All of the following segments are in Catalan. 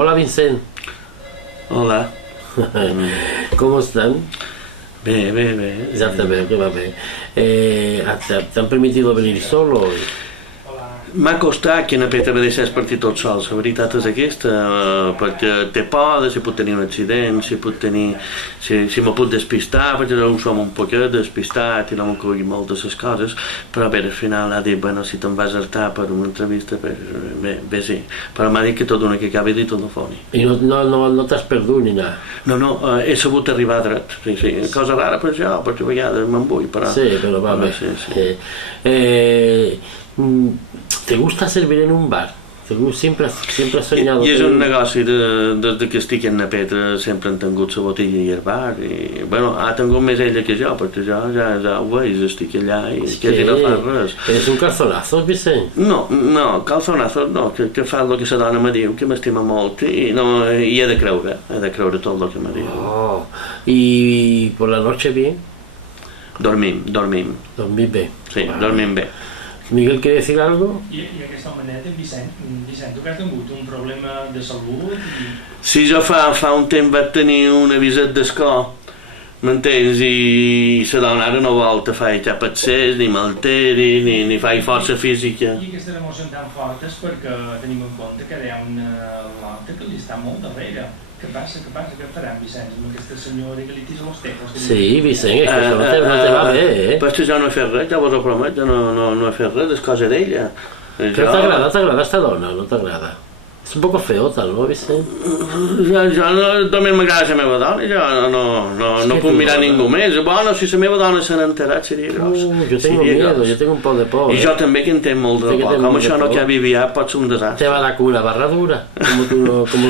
Hola, Vicent. Hola. Com estan? Bé, bé, bé. Exactament, que va bé. ¿Te han permitido venir solo hoy? M'ha costat que Petra me deixés partir tot sol, la veritat és aquesta, perquè té por de si pot tenir un accident, si me pot despistar, perquè jo som un poquet despistat i no m'acull moltes les coses, però bé, al final ha dit, bueno, si te'n vas hartar per una entrevista, bé, sí, però m'ha dit que tot una que acabi de telefoni. I no t'has perdut ni nada? No, he sabut arribar dret, sí, cosa rara per jo, perquè a vegades me'n vull, però... Sí, però va bé. ¿Te gusta servir en un bar? Siempre has soñado? I és un negoci, des que estic en Petra sempre han tingut la botella i el bar, i bueno, ha tingut més ella que jo, perquè jo ja ho veig, estic allà i quasi no fa res. ¿Eres un calzonazos, Vicent? No, calzonazos no, que fa el que la dona me diu, que m'estima molt, i he de creure tot el que me diu. Oh, ¿y por la noche bien? Dormim. Dormim bé? Sí, dormim bé. Miguel, ¿quiere decir algo? I aquesta manera, Vicent, tu que has tingut un problema de salut? Sí, jo fa un temps vaig tenir una visita d'escó, m'entens? I la dona ara no vol que faci cap accés, ni m'alteri, ni faci força física. I aquestes emocions tan fortes perquè tenim en compte que hi ha una lota que li està molt darrere. Què passa? Què faran, Vicent, amb aquesta senyora que li tira los tecos? Sí, Vicent, és que això no te va bé, eh? Però jo no he fet res, ja vos ho prometo, no he fet res, és cosa d'ella. Què t'agrada esta dona, no t'agrada? És un poco feota, no, Vicent? Jo també m'agrada la meva dona, jo no puc mirar ningú més. Bueno, si la meva dona se n'ha enterat seria gros. Jo tengo miedo, jo tengo un poc de por. I jo també que en tenc molt de por, com això no que ha viviat pot ser un desastre. Te va dar con una barra dura, como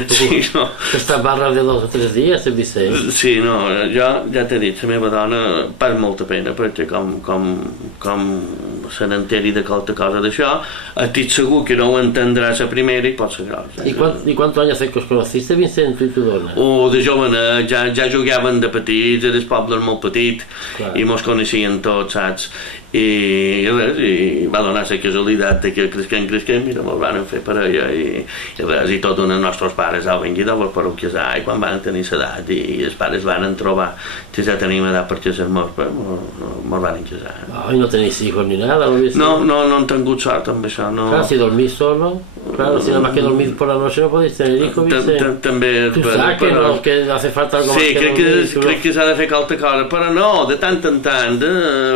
tú. Sí, no. Estas barras de 2 o 3 días, Vicent. Sí, no, jo ja t'he dit, la meva dona pas molta pena, perquè com se n'enteri de qualque cosa d'això, estic segur que no ho entendrà la primera i pot ser gros. ¿Y cuántos años hace que os conociste, Vicent, tu y tu dona? De jovenet, ja jugaven de petits, era el poble molt petit, i mos coneixien tots, saps? I res, i va donar la casualitat que cresquem, i mos van fer parella, i res, i tots els nostres pares han vingut a per ho casar, i quan van tenir l'edat, i els pares van trobar que ja tenim edat per casar-nos, mos van casar. ¿Y no tenéis hijos ni nada? No han tingut sort amb això, no. Claro, si dormís solo, claro, si nada más que dormís por la noche no podéis tener hijos, Vicent. També... Tu saps que hace falta algo más que dormir. Sí, crec que s'ha de fer qualque cosa, però no, de tant en tant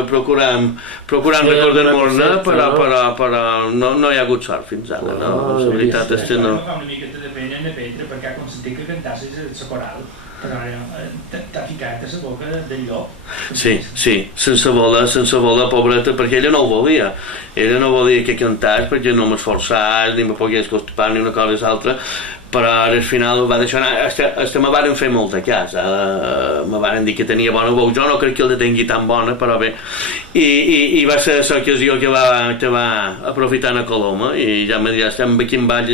procurem recordar-nos-ne, però no hi ha hagut sort fins ara, no? La veritat és que no. Fa una miqueta de pena en Petra perquè ha consentit que cantassis la coral, però t'ha ficat a la boca del llop. Sí, sense voler, pobreta, perquè ella no ho volia. Ella no volia que cantàs perquè no m'esforçàs, ni me pogués constipar, ni una cosa ni l'altra, però al final ho va deixar anar. Hasta me varen fer molt de cas, me varen dir que tenia bona veu, jo no crec que la tingui tan bona, però bé, i va ser l'ocasió que va aprofitar a Coloma, i ja me dirà, amb quin vaig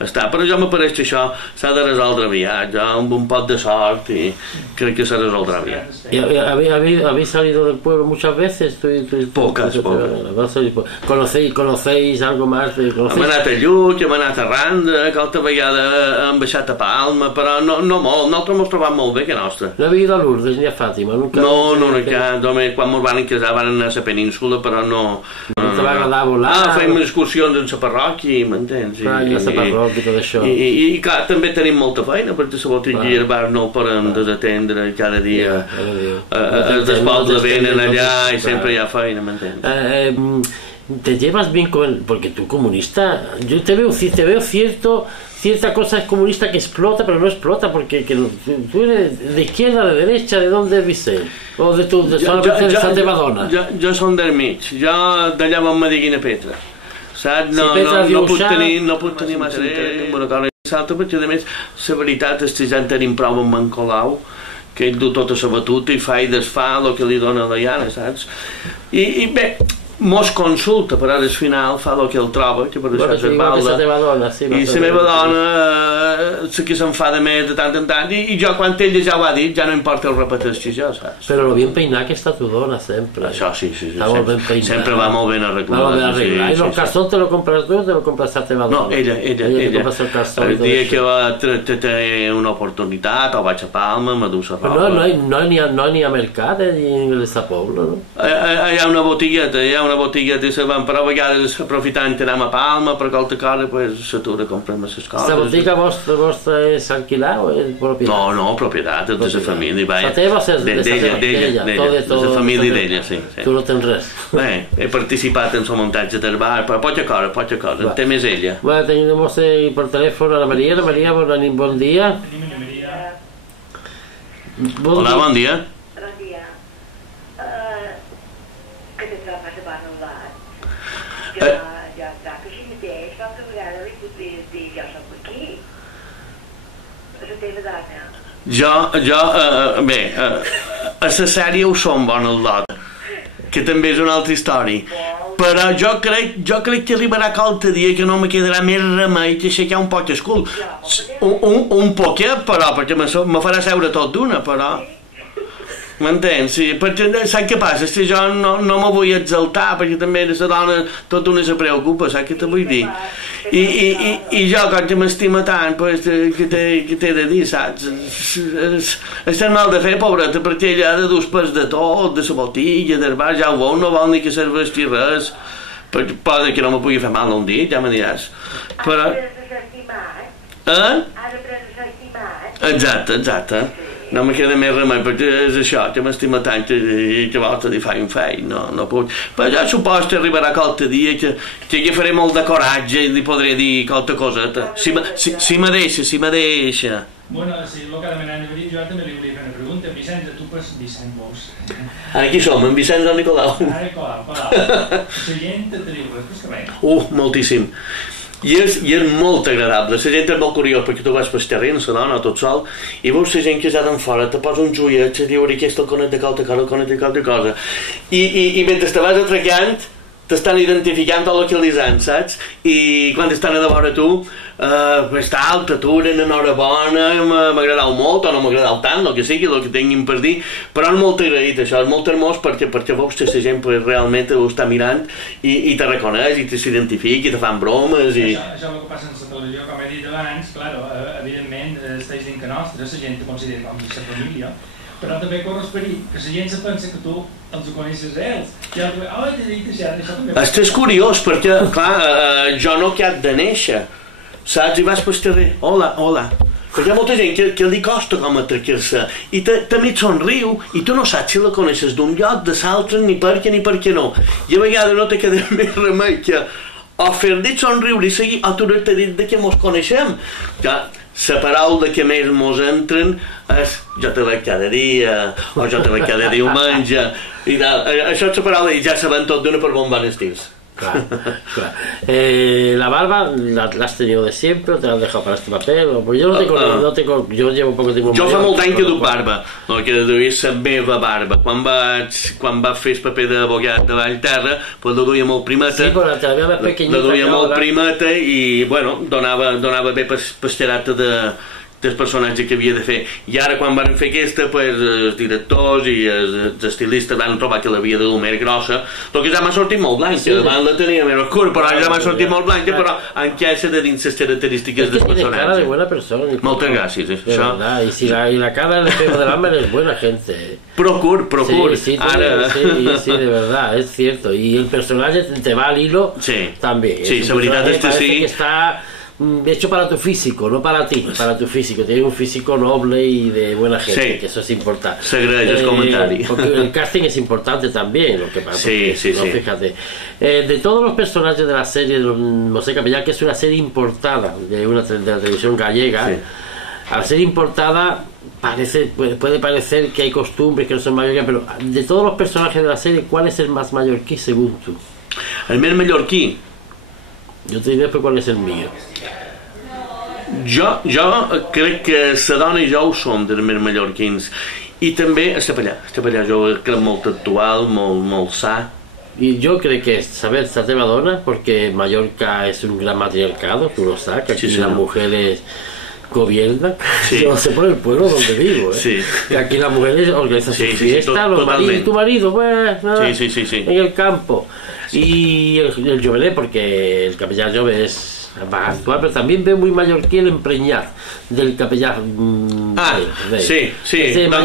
estar, però jo m'apareix que això s'ha de resoldre aviat, jo amb un pot de sort, i crec que se resoldrà aviat. ¿Habéis salido del pueblo muchas veces? Pocas. ¿Conocéis algo más? Hem anat a Lluc, hem anat a Randa, qualque vegada hem baixat a Palma, però no molt, nosaltres ens trobam molt bé que nostra. No heu ido a Lourdes ni a Fàtima? No, quan ens van casar van anar a la península, però no... No te va agradar volar? Fèiem excursions en la parròquia, m'entens? Clar, i a la parròquia i tot això. I clar, també tenim molta feina, perquè la botella i el bar no el podem desatendre cada dia. Els del poble venen allà i sempre hi ha feina, m'entens? ¿Te llevas bien con él? Porque tú comunista, yo te veo cierta cosa comunista que explota, pero no explota, porque tú eres de izquierda, de derecha, ¿de dónde es Vicent? ¿O solamente de Santa Madonna? Jo som del mig, jo d'allà on me diguin a Petra, saps? No puc tenir massa interès en una cosa i l'altra, perquè a més la veritat és que ja en tenim prou amb NICOLAU, que ell du tota la batuta i fa i desfà el que li dona la llana, saps? I bé, mos consulta, però al final fa el que el troba, que per això és balda. I la meva dona que s'enfada més de tant en tant, i jo quan ella ja ho ha dit ja no importa el repeteixi jo, saps? Però lo bien peinat que està tu dona sempre. Això sí, Està molt ben peinat. sempre va molt ben arreglat. Va molt ben arreglat. I los calçons te lo compras tu o te lo compras a teva dona? No, ella. El dia que té una oportunitat o vaig a Palma, me du la roba. Però no n'hi ha mercat en el poble, no? Hi ha una botigueta, i se van, però a vegades aprofitant d'anar a Palma per qualque cosa, pues s'atura a comprar les coses. La botiga vostra és alquilar o és propietat? No, propietat, és de la família. La teva és d'ella, de la família d'ella, sí. Tu no tens res. Bé, he participat en el muntatge del bar, però poca cosa, el tema és ella. Bueno, tenim per telèfon a la Maria. La Maria, bon dia. Hola, bon dia. Bon dia. Que te trobes a parlar. Ja està, que així mateix, l'altra vegada li puc dir jo soc aquí. La teva dona. Bé, a la sèrie ho som bona el lot, que també és una altra història. Però jo crec que arribarà qualque dia que no me quedarà més remei que aixecar un poc el cul. Un poquet, però, perquè me farà seure tot d'una, però... M'entens? Sí, perquè saps què passa? Si jo no me vull exaltar, perquè també la dona tot una se preocupa, saps què te vull dir? I jo, com que m'estima tant, pues, què t'he de dir, saps? Estem mal de fer, pobreta, perquè ella ha de dur pes de tot, de la botiga, del bar, ja ho veu, no vol ni que serveixi res, perquè posa que no me pugui fer mal un dit, ja me diràs. Però... Exacte. No me queda més remei, perquè és això, que m'estima tant i que vols dir faig un fei, no puc. Però jo suposo que arribarà qualque dia que agafaré molt de coratge i li podré dir qualque coseta. Si me deixa. Bueno, sí, el que demanant de venir, jo també li volia fer una pregunta. Vicenç, tu pas Vicenç Bous. Ara qui som, en Vicenç o en Nicolau? Nicolau. La gent te diu, pues que bé. Moltíssim. I és molt agradable, la gent és molt curiós perquè tu vas pel terreny, la dona, tot sol, i veus la gent que és d'en fora, te posa un joiet, te diu aquest el conet de qualque cosa, i mentre te vas atracant t'estan identificant tot el que li han, saps? I quan estan a davant tu, t'aturen, enhorabona, m'ha agradat molt o no m'ha agradat tant, el que sigui, el que tinguin per dir, però és molt agraït això, és molt hermós perquè veus que la gent realment ho està mirant i te reconeix i s'identifica i te fan bromes. Això el que passa en la televisió, com he dit abans, evidentment, estàs dient que nostra, la gent te considera com la família, però també corres perill, que la gent se pensa que tu els ho coneixes a ells. I algú, t'he dit això també... És curiós, perquè, clar, jo no que haig de néixer, saps? I vas pel carrer, hola. Perquè hi ha molta gent que li costa com atracar-se, i també et somriu, i tu no saps si la coneixes d'un lloc, de l'altre, ni per què no. I a vegades no te queda més remei que o fer-li somriure i seguir, o tu no t'he dit de què mos coneixem. La paraula que més mos entren és jo te veig cada dia, o jo te veig cada diumenge, i tal. Això és la paraula i ja sabem tot d'una per on van els tirs. Claro. La barba la has tenido de siempre o te la has dejado para este papel? Pues yo no tengo, yo llevo poco tiempo. Jo fa molt d'any que duc barba, el que és la meva barba. Quan vaig fer el paper d'abogat de Vallterra, pues la duia molt primeta. Sí, però la meva més pequeñita. La duia molt primeta i, bueno, donava bé per xerata del personatge que havia de fer. I ara quan van fer aquesta, pues, els directors i els estilistes van trobar que l'havia de dur més grossa, el que ja m'ha sortit molt blanca, sí, abans la tenia més oscura, però ja m'ha sortit molt blanca, però encaixa de dins les característiques del personatge. Tiene cara de buena persona. Moltes gràcies. Y la cara del espejo del hambre es buena gente. Procur. Sí, de verdad, es cierto. Y el personaje te va al hilo también. Sí, la veritat és que sí. Que está hecho para tu físico, no para ti, para tu físico. Tiene un físico noble y de buena gente, que eso es importante. S'agraeix el comentari. Porque el casting es importante también, lo que pasa. Sí. Fíjate. De todos los personajes de la serie José Capellán, que es una serie importada de la televisión gallega, al ser importada puede parecer que hay costumbres que no son mallorquín, pero de todos los personajes de la serie, ¿cuál es el más mallorquí según tú? El més mallorquí? Jo te diré qual és el millor. Jo crec que la dona i jo ho som dels més mallorquins. I també el capellà jo crec molt actual, molt sa. Y yo creo que saber esta tema dona, porque Mallorca es un gran matriarcado, tú lo sabes, que aquí las mujeres gobierna, Sí. yo no sé por el pueblo donde vivo, Sí. que aquí las mujeres organizan Sí, su sí, sí, fiesta, los maridos, totalmente. tu marido, pues nada, Sí, en el campo. Y el jovenet, porque el capellán jove es más actual, pero también veo muy mallorquí el empreñar del capellán. Ah, sí, sí. Ese No,